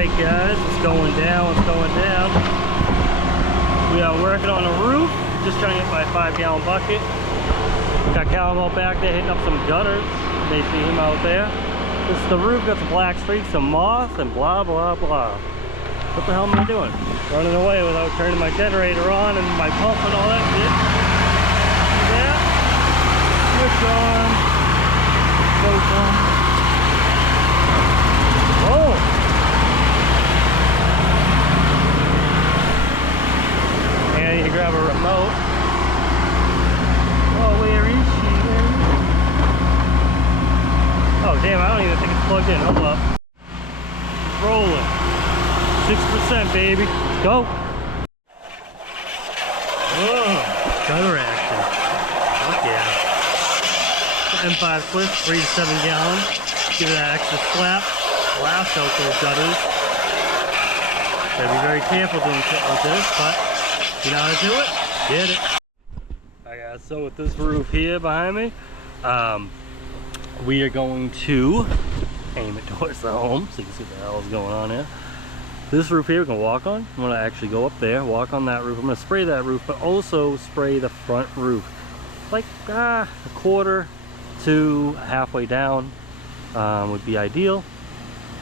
Alright guys, it's going down, it's going down. We are working on the roof, just trying to get my 5-gallon bucket. Got Callum out back there hitting up some gutters. They see him out there. This is the roof, got some black streaks, some moss, and blah blah blah. What the hell am I doing? Running away without turning my generator on and my pump and all that shit. See that? Switch on. Switch on. Oh! And I need to grab a remote. Oh, where is she? Oh, damn, I don't even think it's plugged in. Hold up. It's rolling. 6%, baby. Let's go. Oh, gutter action. Fuck yeah. M5 Swift, 3 to 7 gallon. Give it that extra slap. Blast out those gutters. Gotta be very careful doing shit like this, but you know how to do it? Get it. Alright guys, so with this roof here behind me, we are going to aim it towards the home so you can see what the hell is going on here. This roof here we can walk on. I'm going to actually go up there, walk on that roof. I'm going to spray that roof, but also spray the front roof. Like a quarter to halfway down would be ideal.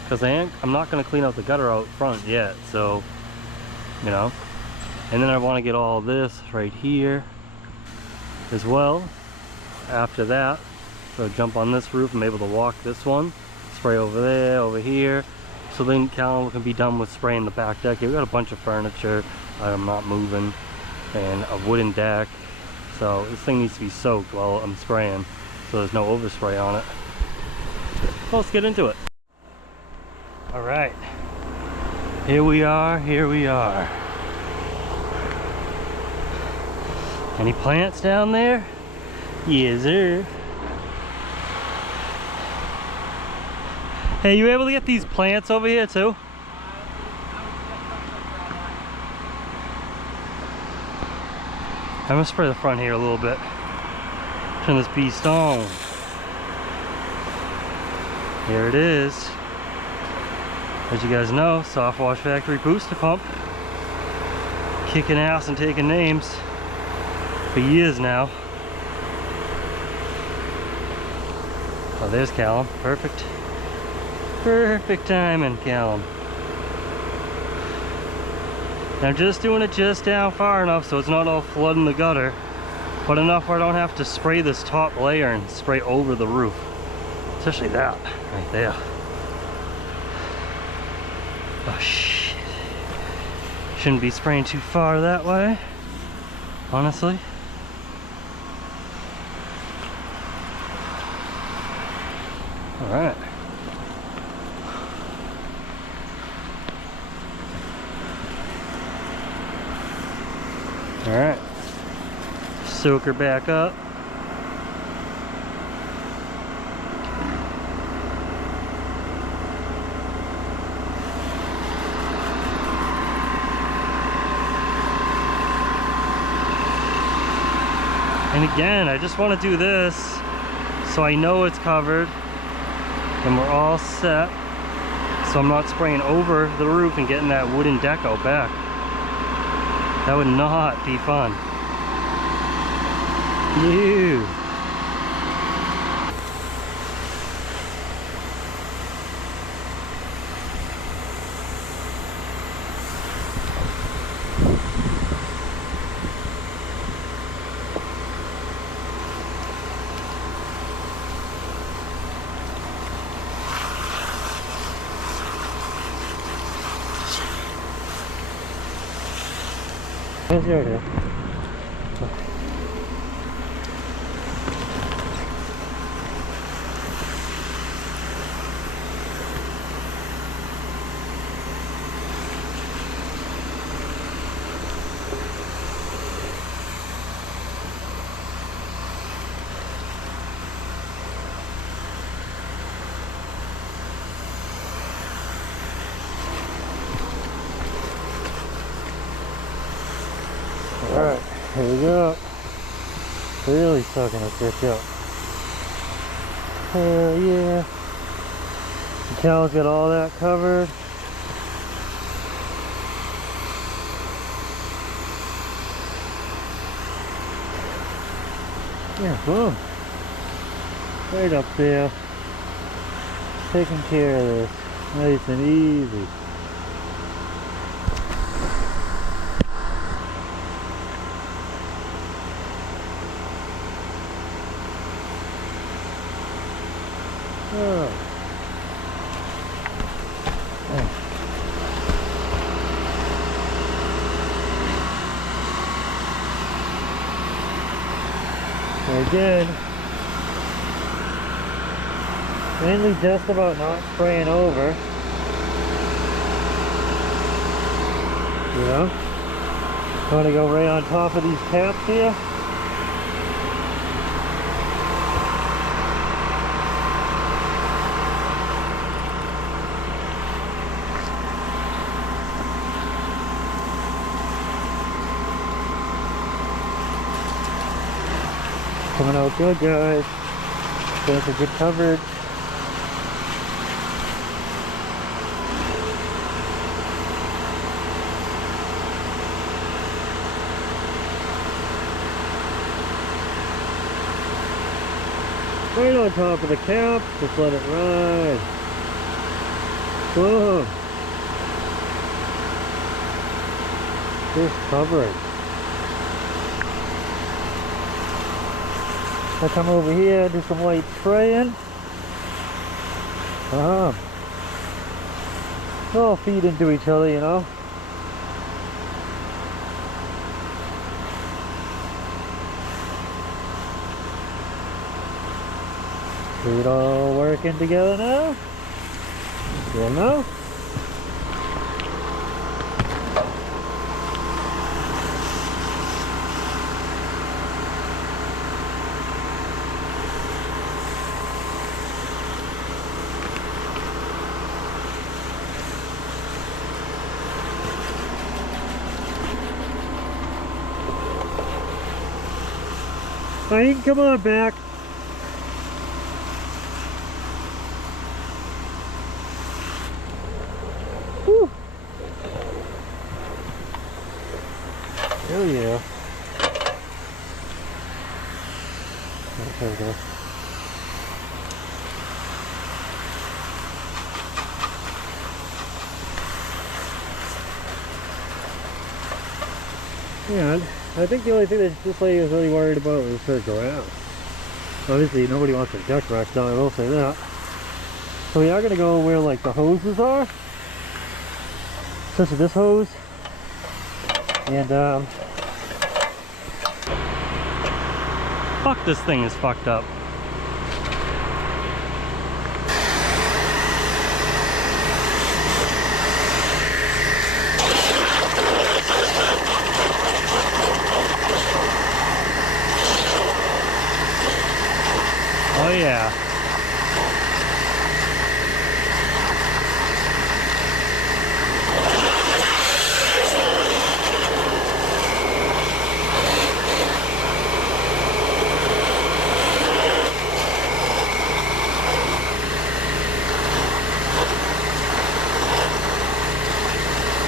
Because I'm not going to clean out the gutter out front yet, so, you know. And then I want to get all this right here as well. After that, so jump on this roof. I'm able to walk this one, spray over there, over here. So then Callum can be done with spraying the back deck. We've got a bunch of furniture I'm not moving and a wooden deck. So this thing needs to be soaked while I'm spraying so there's no overspray on it. So let's get into it. All right, here we are, here we are. Any plants down there? Yes, sir. Hey, you able to get these plants over here too? I'm gonna spray the front here a little bit. Turn this beast on. Here it is. As you guys know, Soft Wash Factory booster pump. Kicking ass and taking names for years now. Oh, there's Callum. Perfect. Perfect timing, Callum. I'm just doing it just down far enough so it's not all flooding the gutter, but enough where I don't have to spray this top layer and spray over the roof. Especially that right there. Oh shit. Shouldn't be spraying too far that way, honestly. Alright. Alright. Soak her back up. And again, I just want to do this so I know it's covered and we're all set, so I'm not spraying over the roof and getting that wooden deck out back. That would not be fun. Ew. Where's your here? Alright, here we go. Really soaking this bitch up. Hell yeah. The towel's got all that covered. Yeah, boom. Right up there. Taking care of this. Nice and easy. Oh. So again, mainly just about not spraying over. You know? Want to go right on top of these caps here. Coming out good, guys. That's a good coverage. Right on top of the cap, just let it ride. Whoa. Just coverage. I come over here, do some light spraying. They'll all feed into each other, you know. See it all working together now? You know? Now you can come on back. Whew. Oh yeah. There we go. Yeah, I think the only thing that this lady was really worried about was her grass. Obviously nobody wants their deck wrecked down, I will say that. So we are going to go where like the hoses are. Such as this hose. And Fuck, this thing is fucked up. Oh yeah.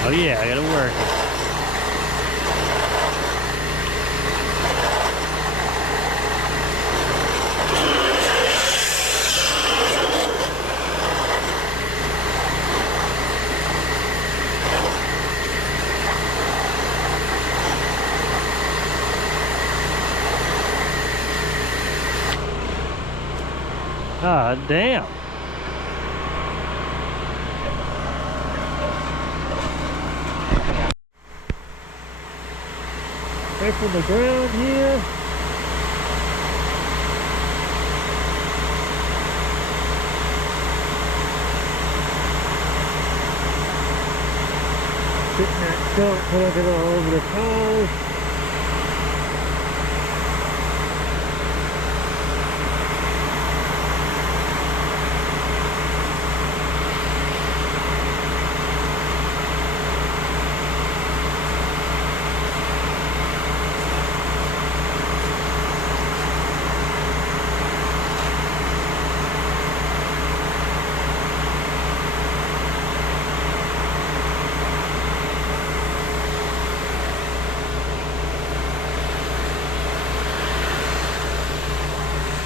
Oh yeah, I gotta work it. Ah, damn. right from the ground here. Getting that salt collected all over the towels.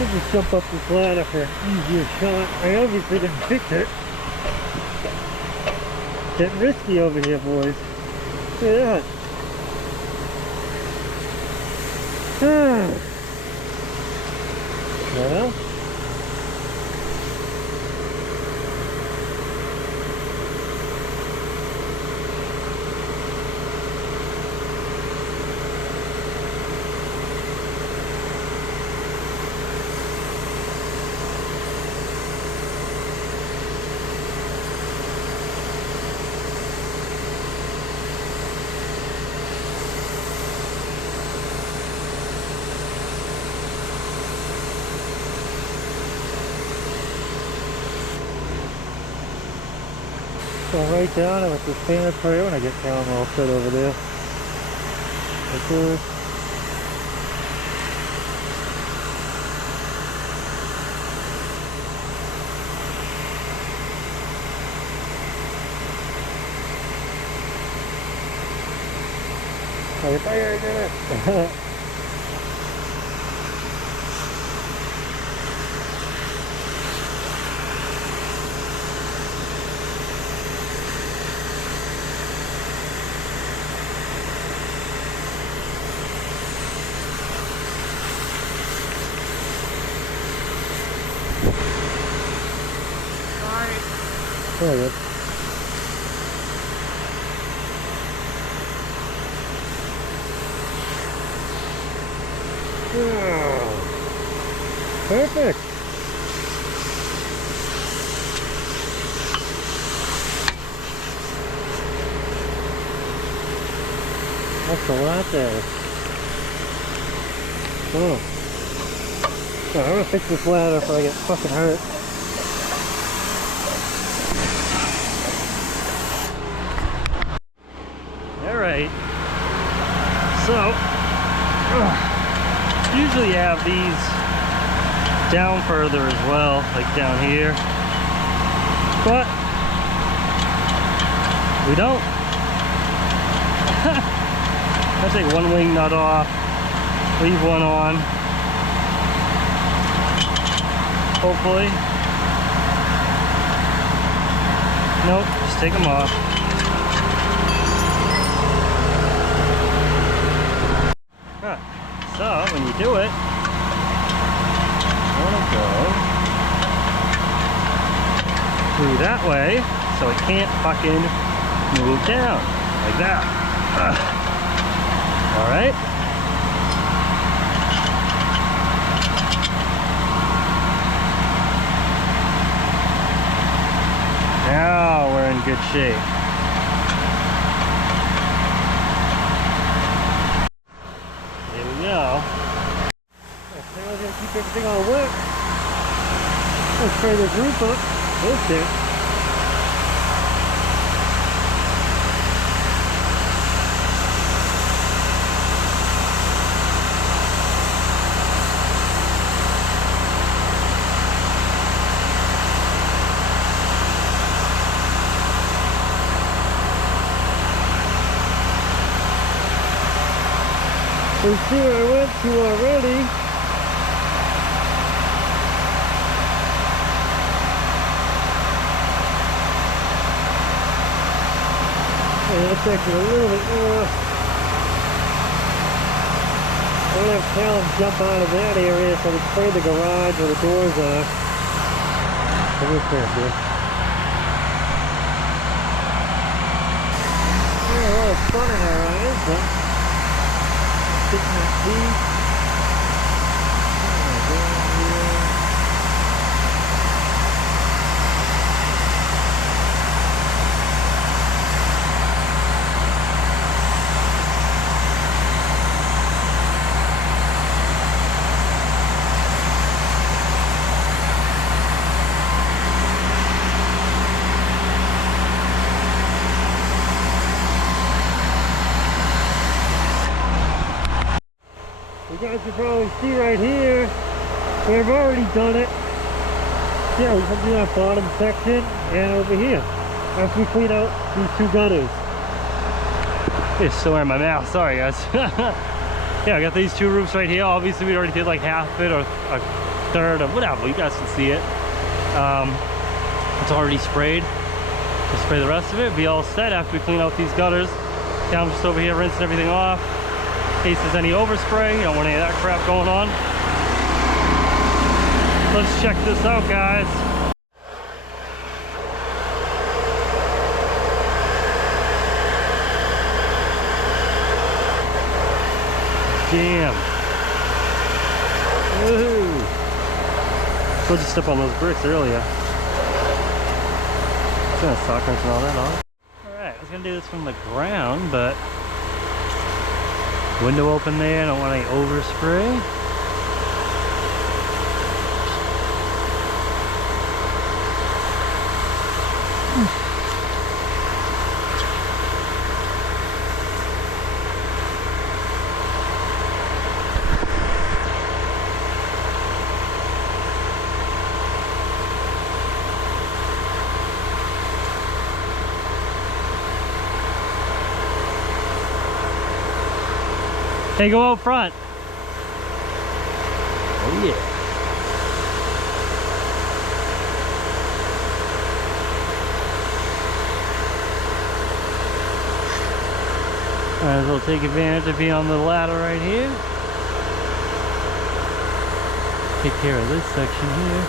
We'll just jump up this ladder for an easier shot. I obviously didn't fix it. Getting risky over here, boys. Look at that. Well. Go right down and with this painted prayer when I get down all set over there. Like this. I think I already did it. Very good. Oh, perfect. That's a lot there. Oh. I'm gonna fix this ladder before I get fucking hurt. Alright, so usually you have these down further as well, like down here, but we don't. I take one wing nut off, leave one on, hopefully. Nope, just take them off. So when you do it, you want to go through that way so it can't fucking move down like that. All right. Now we're in good shape. Now we're gonna keep everything on wet. Let's spray this roof up. That's it. We see where I went to already. And that's actually a little bit more. I'm going to have Callum jump out of that area so we can spray the garage where the doors are. So we'll start here. Yeah, a lot of fun in our eyes, but sitting at deep. You guys can probably see right here, we've already done it. Yeah, we can do that bottom section and over here. After we clean out these two gutters. It's still in my mouth, sorry guys. Yeah, I got these two roofs right here. Obviously we already did like half of it or a third or whatever. You guys can see it. It's already sprayed. We'll spray the rest of it, be all set after we clean out these gutters. Okay, I'm just over here rinsing everything off in case there's any overspray. You don't want any of that crap going on. Let's check this out, guys. Damn. Woohoo. So just step on those bricks earlier. It's gonna suck wrenching all that off. Alright, I was gonna do this from the ground, but window open there, I don't want any overspray. Hey, go out front. Oh yeah. Might as well take advantage of being on the ladder right here. Take care of this section here.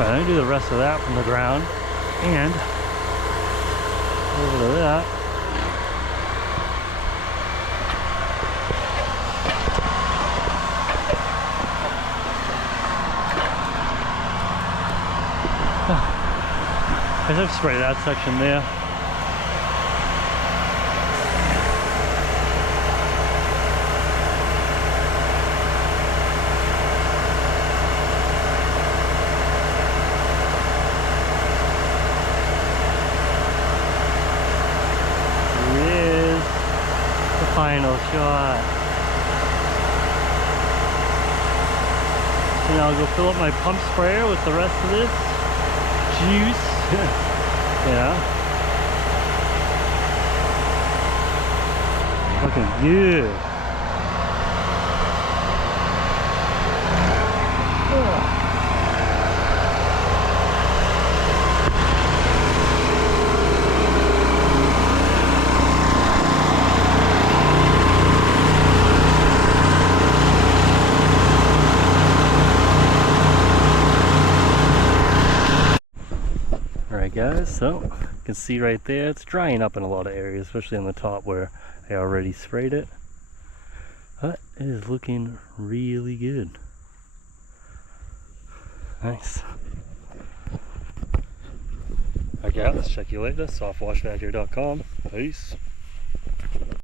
Alright, I'm gonna do the rest of that from the ground and over to that. I just spray that section there. Final shot. And I'll go fill up my pump sprayer with the rest of this juice. Yeah. Looking good. Alright guys, so you can see right there it's drying up in a lot of areas, especially on the top where I already sprayed it. But it is looking really good. Nice. Okay, let's check you later. Softwashfactory.com. Peace.